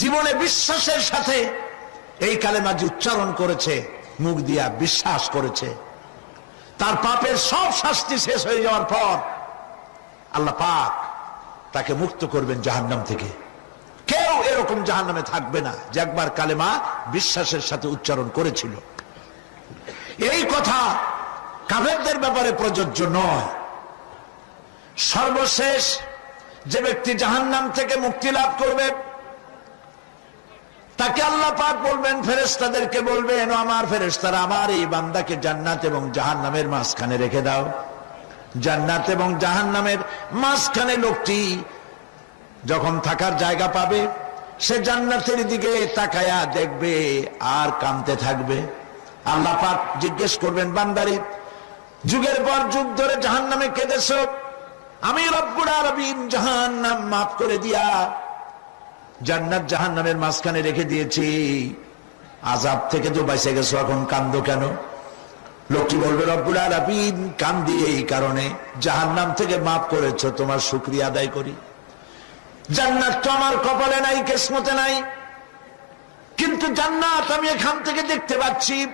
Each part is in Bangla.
জীবনে বিশ্বাসের সাথে এই কালেমাজি উচ্চারণ করেছে, মুখ দিয়া বিশ্বাস করেছে। তার পাপের সব শাস্তি শেষ হয়ে যাওয়ার পর আল্লাহ পাক তাকে মুক্ত করবেন জাহান্নাম থেকে। কেউ এরকম জাহান্নামে থাকবে না যে একবার কালেমা বিশ্বাসের সাথে উচ্চারণ করেছিল। এই কথা কাফেরদের ব্যাপারে প্রযোজ্য নয়। সর্বশেষ যে ব্যক্তি জাহান্নাম থেকে মুক্তি লাভ করবে তাকে আল্লাহ পাক বলবেন ফেরেস্তাদেরকে বলবেন আমার ফেরেস্তারা আমার এই বান্দাকে জান্নাত এবং জাহান্নামের মাঝখানে রেখে দাও। জান্নাত এবং জাহান্নামের মাঝখানে লোকটি যখন থাকার জায়গা পাবে, সে জান্নাতের দিকে তাকায়া দেখবে আর কামতে থাকবে। আল্লাহ পাক জিজ্ঞেস করবেন, বান্দারি, যুগের পর যুগ ধরে জাহান্নামে কেঁদেছ? আমি রব্বুল আরবিন জাহান্নাম মাফ করে দিয়া জান্নাত জাহান্নামের মাঝখানে রেখে দিয়েছি। আজাব থেকে তো বাইসে গেছো, এখন কান্দ কেন? লোকটি বলবে, রব্বুল আলামিন, কান্দি এই কারণে। জাহান্নাম থেকে মাফ করেছ, তোমার শুক্রিয়া আদায় করি। জান্নাত তো আমার কপালে নাই, কিসমতে নাই। কিন্তু জান্নাত আমি এখান থেকে দেখতে পাচ্ছি।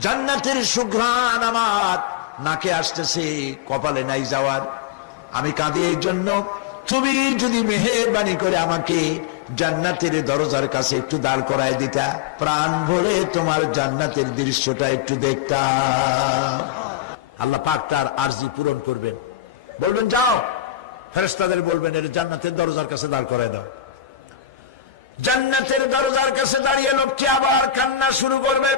জান্নাতের সুঘ্রাণ আমার নাকে আসতেছে, কপালে নাই যাওয়ার। আমি কাঁদি এই জন্য। তুমি যদি মেহেরবানি করে আমাকে জান্নাতের দরজার কাছে একটু দাঁড় করায় দিতা, প্রাণ ভরে তোমার জান্নাতের দৃশ্যটা একটু দেখতাম। আল্লাহ পাক তার আরজি পূরণ করবেন। বলবেন, যাও। ফেরেস্তাদের বলবেন, এর জান্নাতের দরজার কাছে দাঁড় করায় দাও। জান্নাতের দরজার কাছে দাঁড়িয়ে লোকটি আবার কান্না শুরু করবে।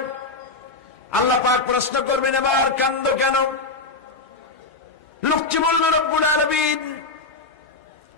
আল্লাহ পাক প্রশ্ন করবেন, এবার কান্দ কেন? লোকটি বলল, রব্বুল আরবিন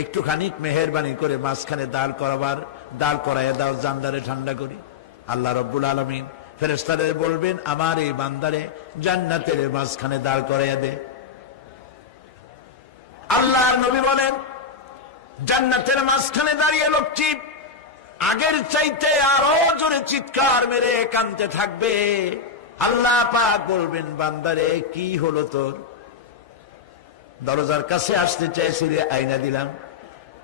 একটুখানি মেহরবানি করে মাঝখানে দাঁড় করাবার, দাঁড় করাইয়া দাও, জান্দারে ঠান্ডা করি। আল্লাহ রব্বুল আলমিন ফেরেস্তাদের বলবেন, আমার এই বান্দারে জান্নাতের মাঝখানে দাঁড় করাইয়া দে। আল্লাহ নবী বলেন, জান্নাতের মাঝখানে দাঁড়িয়ে লোকটি আগের চাইতে আরও জোরে চিৎকার মেরে কানতে থাকবে। আল্লাহ পাক বলবেন, বান্দারে, কি হলো তোর? দরজার কাছে আসতে চাইছিলে আইনা দিলাম।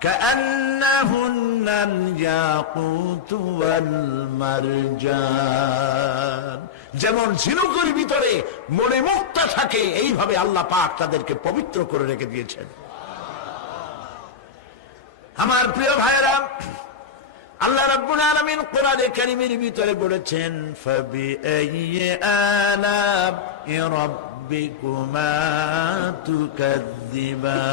كأنهن الياقوت والمرجان যেমন ঝিনুকের ভিতরে মণিমুক্তা থাকে এইভাবে আল্লাহ পাক তাদেরকে পবিত্র করে রেখে দিয়েছেন আমার প্রিয় ভাইরা আল্লাহ রাব্বুল আলামিন কোরআনে কারীমের ভিতরে বলেছেন ফাবিআইয়ি আলা'i রাব্বিকুমা তুকাদ্দিবান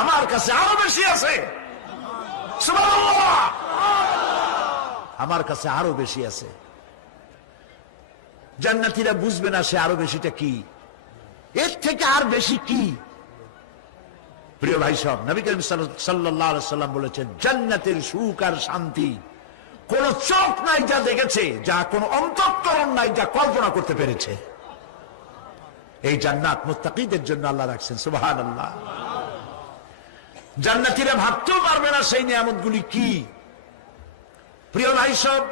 আমার কাছে আরও বেশি আছে। আমার কাছে আরও বেশি আছে। জান্নাতীরা বুঝবে না সে আরও বেশিটা কি। এর থেকে আর বেশি কি। প্রিয় ভাই সব নবী করিম সাল্লাল্লাহু সাল্লাম বলেছেন জান্নাতের সুখ আর শান্তি কোন চোখ নাই যা দেখেছে যা কোন অন্তঃকরণ নাই যা কল্পনা করতে পেরেছে। এই জান্নাত মুত্তাকিদের জন্য আল্লাহ রাখছেন সুবাহান আল্লাহ জান্নাতিরা ভাবতেও পারবে না সেই নিয়ামতগুলি কি। প্রিয় ভাই সব,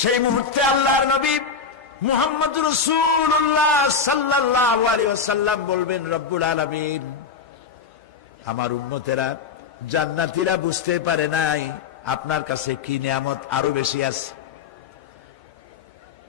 সেই মুহূর্তে আল্লাহর নবী মুহাম্মদ রসুল্লাহ সাল্লাহ সাল্লাম বলবেন, রব্বুল আলমিন, আমার উম্মতেরা জান্নাতিরা বুঝতে পারে নাই আপনার কাছে কি নিয়ামত আরও বেশি আছে।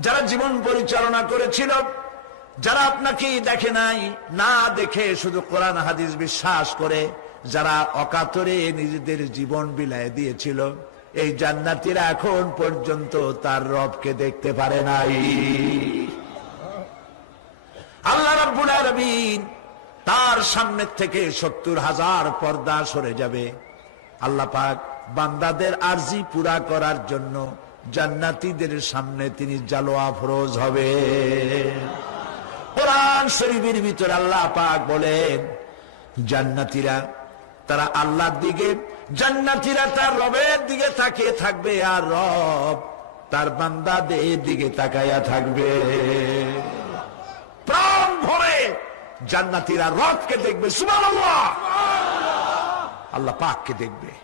যারা জীবন পরিচালনা করেছিল, যারা আপনাকে দেখে নাই, না দেখে শুধু কোরআন হাদিস বিশ্বাস করে, যারা অকাতরে নিজেদের জীবন বিলায় দিয়েছিল, এই জান্নাতিরা এখন পর্যন্ত তার রবকে দেখতে পারে নাই। আল্লাহ রাব্বুল আলামিন তার সামনে থেকে সত্তর হাজার পর্দা সরে যাবে। আল্লাহ পাক বান্দাদের আরজি পুরা করার জন্য জান্নাতীদের সামনে তিনি জালোয়া ফরোজ হবে। কোরআন শরীফের ভিতরে আল্লাহ পাক বলেন, জান্নাতীরা তারা আল্লাহর দিকে, জান্নাতীরা তার রবের দিকে তাকিয়ে থাকবে আর রব তার বান্দাদের দিকে তাকাইয়া থাকবে। প্রাণ ভরে জান্নাতীরা রবকে দেখবে, সুবহানাল্লাহ। আল্লাহ পাককে দেখবে।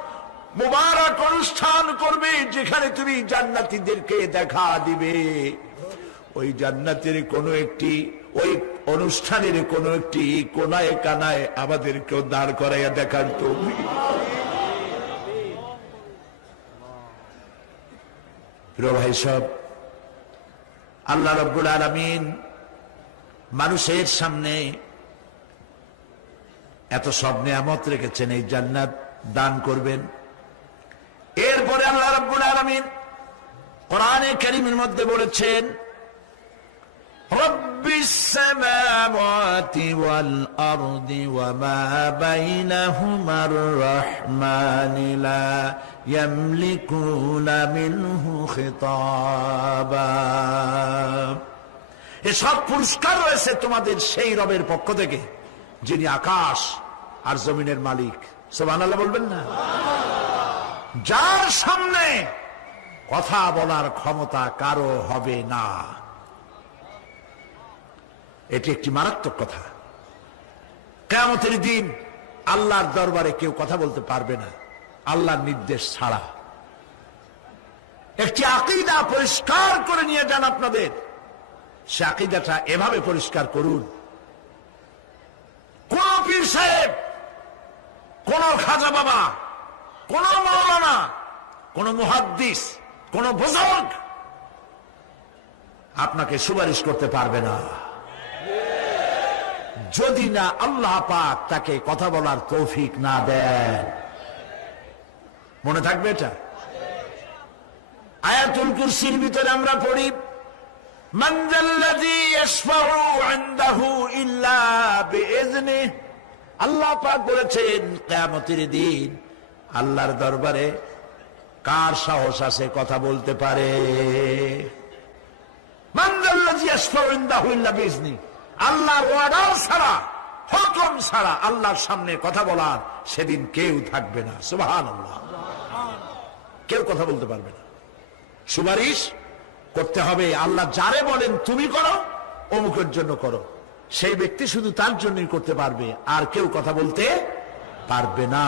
মুবারক অনুষ্ঠান করবে যেখানে তুমি জান্নাতীদেরকে দেখা দিবে। ওই জান্নাতের কোন একটি, ওই অনুষ্ঠানের কোন একটি কোনায় কানায় আমাদেরকেও দাঁড় করাইয়া দেখার তুমি ভাই সব, আল্লাহ রব্বুল আলমিন মানুষের সামনে এত সব নিয়ামত রেখেছেন, এই জান্নাত দান করবেন। এরপরে আল্লাহ রব্বুল আলমিন কোরআনে কারিমের মধ্যে বলেছেন رب السماوات والأرض وما بينهما الرحمن لا يملكون منه خطابا এসব পুরস্কার রয়েছে তোমাদের সেই রবের পক্ষ থেকে যিনি আকাশ আর জমিনের মালিক সোবানাল্লাহ বলবেন না যার সামনে কথা বলার ক্ষমতা কারও হবে না। এটি একটি মারাত্মক কথা। কেমতের দিন আল্লাহর দরবারে কেউ কথা বলতে পারবে না। আল্লাহর নির্দেশ ছাড়া। একটি আকিদা পরিষ্কার করে নিয়ে যান আপনাদের। সে আকিদাটা এভাবে পরিষ্কার করুন। কোন পীর সাহেব, কোন খাজা বাবা কোন মৌলানা কোন মুহাদ্দিস, কোন বুজুর্গ আপনাকে সুপারিশ করতে পারবে না। যদি না আল্লাহ পাক তাকে কথা বলার তৌফিক না দেন। মনে থাকবে এটা? আয়াতুল কুরসির ভিতরে আমরা পড়ি আল্লাহ পাক বলেছেন কেমতির দিন আল্লাহর দরবারে কার সাহস আছে কথা বলতে পারে? আল্লাহর ছাড়া, হুকুম ছাড়া আল্লাহর সামনে কথা বলার সেদিন কেউ থাকবে না। সুবাহান কেউ কথা বলতে পারবে না। সুপারিশ করতে হবে, আল্লাহ যারে বলেন তুমি করো, অমুকের জন্য করো। সেই ব্যক্তি শুধু তার জন্যই করতে পারবে, আর কেউ কথা বলতে পারবে না।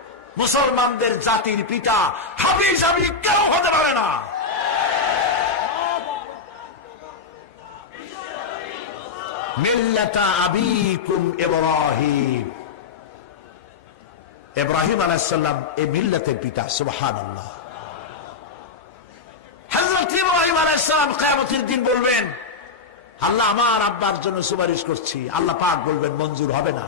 মুসলমানদের জাতির পিতা হাবিজ হাবি কেউ হতে পারে না। মিল্লাতা আবিকুম ইব্রাহিম। ইব্রাহিম আলাইসাল্লাম এই মিল্লাতের পিতা সুবহান আল্লাহ ইব্রাহিম দিন বলবেন, আল্লাহ আমার আব্বার জন্য সুপারিশ করছি। আল্লাহ পাক বলবেন, মঞ্জুর হবে না।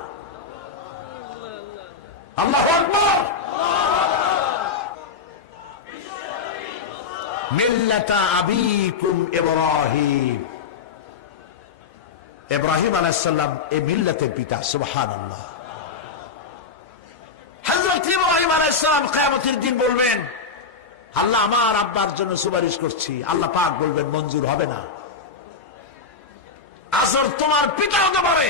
আল্লাহ আলাইসাল্লাম এই মিল্লাতের পিতা আমার আব্বার জন্য সুপারিশ করছি। আল্লাহ পাক বলবেন, মঞ্জুর হবে না। আসর তোমার পিতা হতে পারে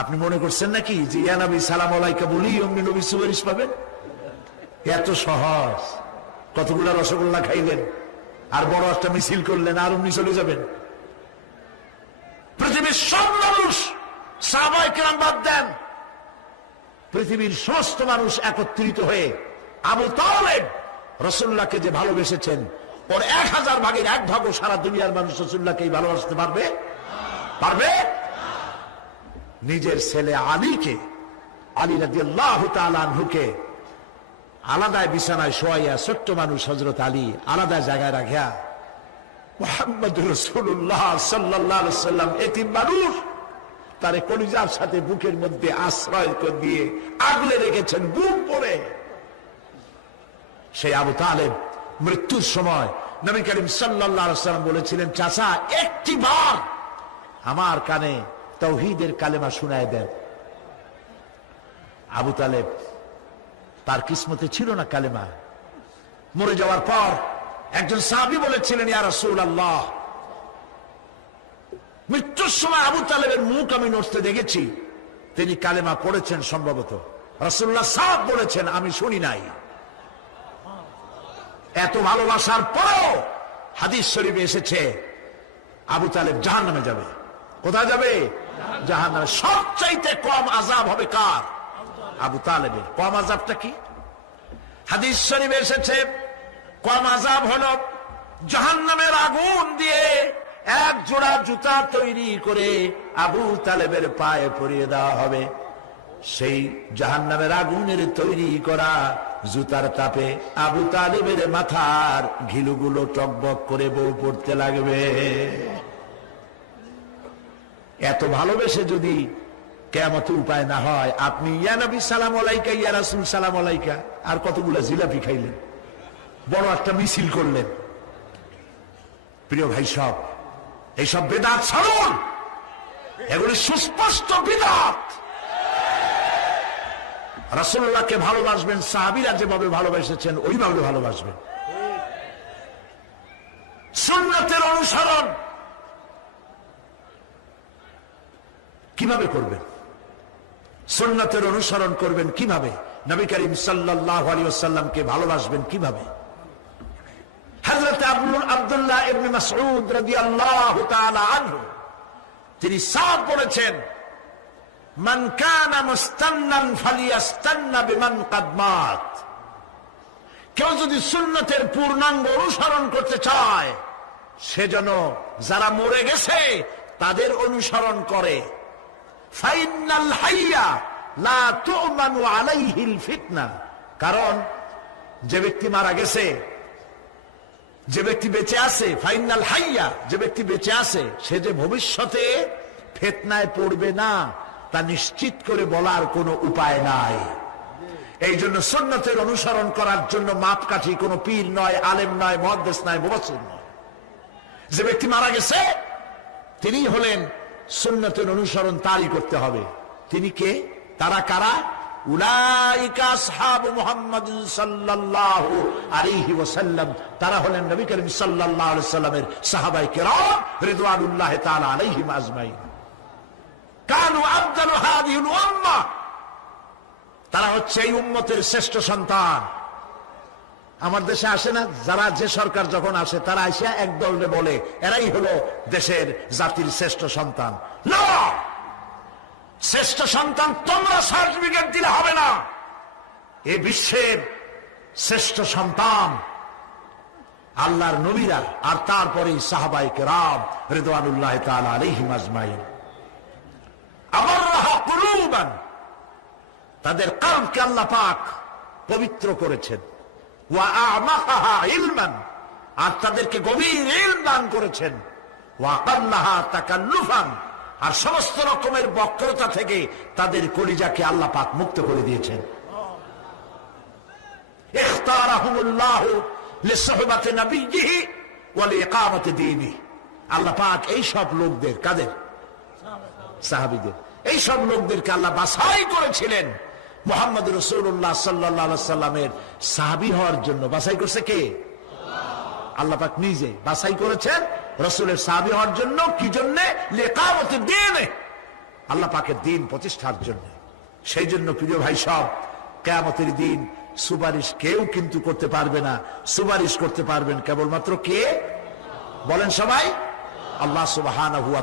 আপনি মনে করছেন নাকি যে, ইয়া নবী, সালাম আলাইকা বলি, অমনি নবী সুপারিশ পাবেন? এত সহজ। কতগুলা রসগোল্লা খাইলেন, আর বড় একটা মিছিল করলেন, আর অমনি চলে যাবেন। পৃথিবীর সব মানুষ সাবাই কেরাম বাদ দেন। পৃথিবীর সমস্ত মানুষ একত্রিত হয়ে আবু তালেব রসুল্লাহকে যে ভালোবেসেছেন, ওর এক হাজার ভাগের এক ভাগও সারা দুনিয়ার মানুষ রসুল্লাহকেই ভালোবাসতে পারবে? পারবে? নিজের ছেলে আলীকে, আলী রাজি আল্লাহ তালুকে আলাদায় বিছানায় শোয়াইয়া ছোট্ট মানুষ হজরত আলী আলাদা জায়গায় রাখিয়া মোহাম্মদ রসুল্লাহ সাল্লাহ সাল্লাম এটি মানুষ, তারে কলিজার সাথে বুকের মধ্যে আশ্রয় করে দিয়ে আগলে রেখেছেন, বুক পরে সেই আবু তালেব মৃত্যুর সময় নবী করিম সাল্লাহ সাল্লাম বলেছিলেন, চাচা, একটি বার আমার কানে তৌহিদের কালেমা শুনায় দেন। আবু তালেব, তার কিসমতে ছিল না কালেমা। মরে যাওয়ার পর একজন সাহাবি বলেছিলেন, ইয়া রাসূল আল্লাহ মৃত্যুর সময় আবু তালেবের মুখ আমি নড়তে দেখেছি। তিনি কালেমা পড়েছেন সম্ভবত। রসুল্লাহ সাহ বলেছেন, আমি শুনি নাই। এত ভালোবাসার পরেও হাদিস শরীফে এসেছে, আবু তালেব জাহান নামে যাবে। কোথায় যাবে? জাহান নামে সবচাইতে কম আজাব হবে কার? আবু তালেবের। কম আজাবটা কি? হাদিস শরীফে এসেছে, কম আজাব হল জাহান নামের আগুন দিয়ে এক জোড়া জুতা তৈরি করে আবু তালেবের পায়ে পরিয়ে দেওয়া হবে। সেই জাহান নামের আগুনের তৈরি করা জুতার তাপে আবু তালেবের মাথার ঘিলুগুলো টকবক করে বউ পড়তে লাগবে। এত ভালোবেসে যদি কেমত উপায় না হয়, আপনি ইয়ানবী সালাম আলাইকা, ইয়া রাসুল, সালাম আলাইকা। আর কতগুলো জিলাপি খাইলেন। বড় একটা মিছিল করলেন। প্রিয় ভাই, সব, এইসব বেদাত ছাড়ুন। এগুলি সুস্পষ্ট বিদাত। রাসুল্লাহকে ভালোবাসবেন, সাহাবিরা যেভাবে ভালোবেসেছেন, ওইভাবে ভালোবাসবেন। সুন্নতের অনুসরণ কীভাবে করবেন? সুন্নতের অনুসরণ করবেন কীভাবে? নবী করিম সাল্লাহ আলী সাল্লামকে ভালোবাসবেন কীভাবে? তিনি কেউ যদি সুন্নতের পূর্ণাঙ্গ অনুসরণ করতে চায় সেজন্য যারা মরে গেছে, তাদের অনুসরণ করে। কারণ, যে ব্যক্তি মারা গেছে, যে ব্যক্তি বেঁচে আছে, ফাইনাল হাইয়া, যে ব্যক্তি বেঁচে আছে, সে যে ভবিষ্যতে ফেতনায় পড়বে না, তা নিশ্চিত করে বলার কোনো উপায় নাই। এই জন্য সন্ন্যতের অনুসরণ করার জন্য মাপকাঠি কোনো পীর নয়, আলেম নয় মহাদেশ নয় মুবাসির নয়। যে ব্যক্তি মারা গেছে তিনি হলেন সুন্নতের অনুসরণ তারই করতে হবে। তিনি কে? তারা কারা? তারা হলেন নবী করিম সাল্লামের সাহাবায়ে কেরাম তাআলা আলাইহিম আজমাইন। কানু তারা হচ্ছে এই উম্মতের শ্রেষ্ঠ সন্তান। আমার দেশে আসে না, যারা যে সরকার যখন আসে, তারা আসে এক দলে বলে, এরাই হলো দেশের জাতির শ্রেষ্ঠ সন্তান। না! শ্রেষ্ঠ সন্তান তোমরা সার্টিফিকেট দিলে হবে না। এ বিশ্বের শ্রেষ্ঠ সন্তান আল্লাহর নবীরা আর তারপরে সাহাবাই কেরাম রেদওয়ানুল্লাহ তাআলা আলাইহিম আজমাইন। আবার তাদের কালকে আল্লাহ পাক পবিত্র করেছেন। ইলমান। আর তাদেরকে গভীর ইলম দান করেছেন। আর সমস্ত রকমের বক্রতা থেকে তাদের কলিজাকে আল্লাহ পাক মুক্ত করে দিয়েছেন। আল্লাহ পাক লোকদের কাদের? লোকদেরকে আল্লাহ বাছাই করেছিলেন। মোহাম্মদ রসুল্লাহ সাল্লাহ সাল্লামের সাহাবি হওয়ার জন্য বাছাই করছে কে? আল্লাহ পাক নিজে বাছাই করেছেন রসুলের সাহাবি হওয়ার জন্য কি জন্য? আল্লাহ পাকের দিন প্রতিষ্ঠার জন্য। সেই জন্য প্রিয় ভাই সব, কেয়ামতের দিন সুপারিশ কেউ কিন্তু করতে পারবে না। সুপারিশ করতে পারবেন কেবলমাত্র কে? বলেন সবাই। আল্লাহ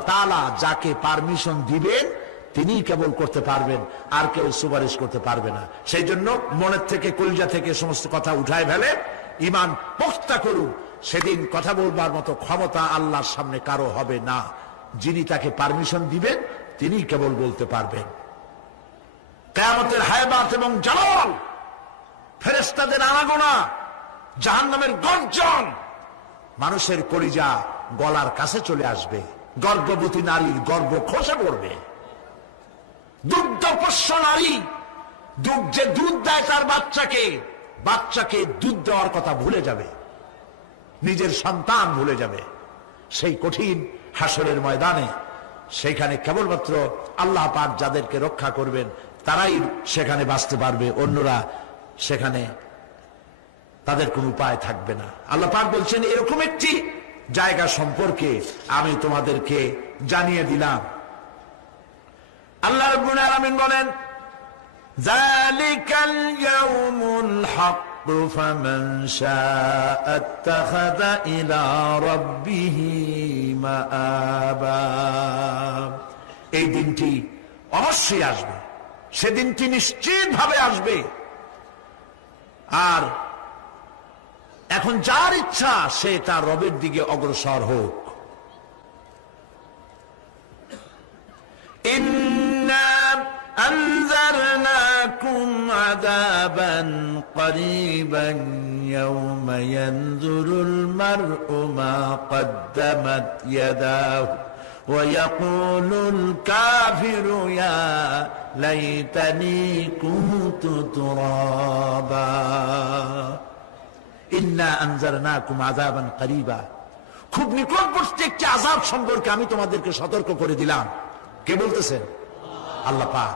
তালা যাকে পারমিশন দিবেন তিনি কেবল করতে পারবেন, আর কেউ সুপারিশ করতে পারবে না। সেই জন্য মনের থেকে, কলজা থেকে সমস্ত কথা উঠায় ফেলে ইমান পোক্তা করুন। সেদিন কথা বলবার মতো ক্ষমতা আল্লাহর সামনে কারও হবে না। যিনি তাকে পারমিশন দিবেন তিনি কেবল বলতে পারবেন। কেয়ামতের হায়বাত এবং জালাল ফেরেস্তাদের আনাগোনা, জাহান্নামের গর্জন, মানুষের কলিজা গলার কাছে চলে আসবে। গর্ভবতী নারীর গর্ব খসে পড়বে। দুগ্ধপোষ্য নারী। দুধ যে দুধ দেয় তার বাচ্চাকে বাচ্চাকে দুধ দেওয়ার কথা ভুলে যাবে। নিজের সন্তান ভুলে যাবে। সেই কঠিন হাসরের ময়দানে সেখানে কেবলমাত্র আল্লাহ পাক যাদেরকে রক্ষা করবেন, তারাই সেখানে বাঁচতে পারবে। অন্যরা সেখানে তাদের কোন উপায় থাকবে না। আল্লাহ পাক বলছেন, এরকম একটি জায়গা সম্পর্কে আমি তোমাদেরকে জানিয়ে দিলাম। আল্লাহ রব্বুল আলামিন বলেন যালিকাল ইয়াউমুল হক فمن شاء اتخذ إلى ربه مآبا এই দিনটি অবশ্যই আসবে সেদিনটি নিশ্চিত ভাবে আসবে আর এখন যার ইচ্ছা সে তার রবের দিকে অগ্রসর হোক إنا أنذرناكم عذابا قريبا يوم ينظر المرء ما قدمت يداه ويقول الكافر يا ليتني كنت ترابا ইন্না আনজারনাকুম আযাবান করিবা খুব নিকটবর্তী একটি আযাব সম্পর্কে আমি তোমাদেরকে সতর্ক করে দিলাম কে বলতেছেন আল্লাহ পাক